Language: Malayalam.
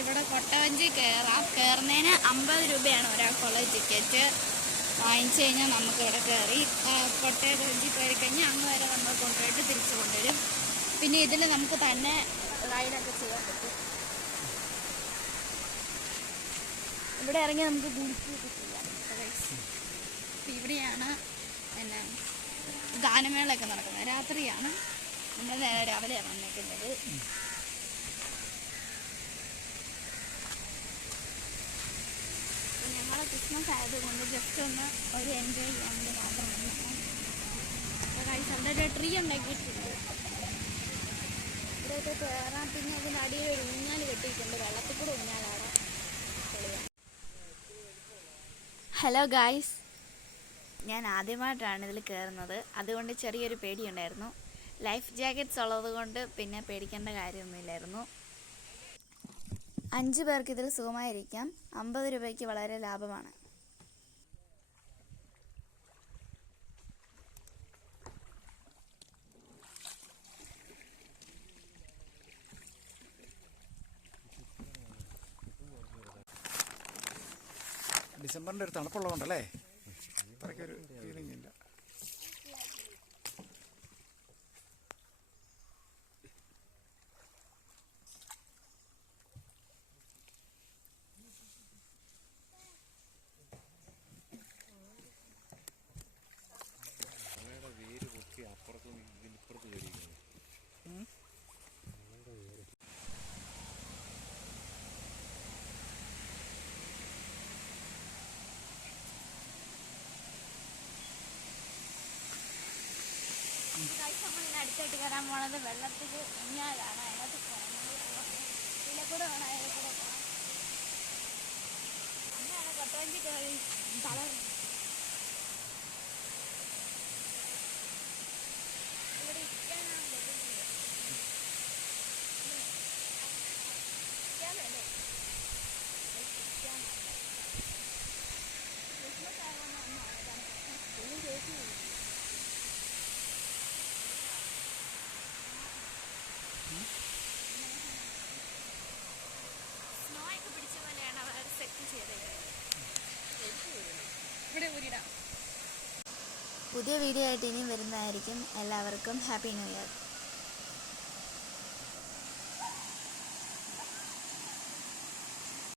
ഇവിടെ കൊട്ടവഞ്ചി കയറാം കയറുന്നതിന് അമ്പത് രൂപയാണ് ഒരാൾക്കുള്ള ടിക്കറ്റ് വാങ്ങിച്ചു കഴിഞ്ഞാൽ നമുക്ക് ഇവിടെ കയറി കൊട്ടവഞ്ചി കയറി കഴിഞ്ഞാൽ അങ്ങ് വരെ നമ്മൾ കൊണ്ടുപോയിട്ട് തിരിച്ചു കൊണ്ടുവരും. പിന്നെ ഇതിൽ നമുക്ക് തന്നെ റൈഡൊക്കെ ചെയ്യാൻ പറ്റും. ഇവിടെ ഇറങ്ങി നമുക്ക് കുളിക്കുകയൊക്കെ ചെയ്യാം. ഇവിടെയാണ് പിന്നെ ഗാനമേളയൊക്കെ നടക്കുന്നത്. രാത്രിയാണ്. നമ്മൾ രാവിലെയാണ് വന്നേക്കുന്നത്. ഞങ്ങൾ ക്രിസ്മസ് ആയതുകൊണ്ട് ജസ്റ്റ് ഒന്ന് ഒരു എൻജോയ് ചെയ്യാൻ വേണ്ടി മാത്രമാണ് അവിടെ ഒരു ട്രീ ഉണ്ടാക്കിയിട്ടുണ്ട്. ഇതൊക്കെ കയറാൻ പിന്നെ അതിന്റെ അടിയിൽ ഒരു ഊഞ്ഞാൽ കെട്ടിയിട്ടുണ്ട്. വെള്ളത്തിൽ കൂടെ ഊഞ്ഞാലാണ് ഹലോ ഗായ്സ് ഞാൻ ആദ്യമായിട്ടാണ് ഇതിൽ കയറുന്നത്. അതുകൊണ്ട് ചെറിയൊരു പേടിയുണ്ടായിരുന്നു. ലൈഫ് ജാക്കറ്റ്സ് ഉള്ളത് കൊണ്ട് പിന്നെ പേടിക്കേണ്ട കാര്യമൊന്നുമില്ലായിരുന്നു. അഞ്ച് പേർക്ക് ഇതിൽ സുഖമായിരിക്കാം. അമ്പത് രൂപയ്ക്ക് വളരെ ലാഭമാണ്. ഡിസംബറിന്റെ ഒരു തണുപ്പുള്ളതുകൊണ്ടല്ലേ? അത്രയ്ക്കൊരു ഫീലിംഗ് ഇല്ല അടുത്തായിട്ട് കയറാൻ പോണത് വെള്ളത്തിൽ ഊഞ്ഞാലാണ് അതിനകത്ത് ഇതിലെ കൂടെ വേണം അതിലെ കൂടെ പോകണം അങ്ങനെയാണ് കൊട്ടവഞ്ചി കയറി തല പുതിയ വീഡിയോ ആയിട്ട് ഇനിയും വരുന്നതായിരിക്കും. എല്ലാവർക്കും ഹാപ്പി ന്യൂ ഇയർ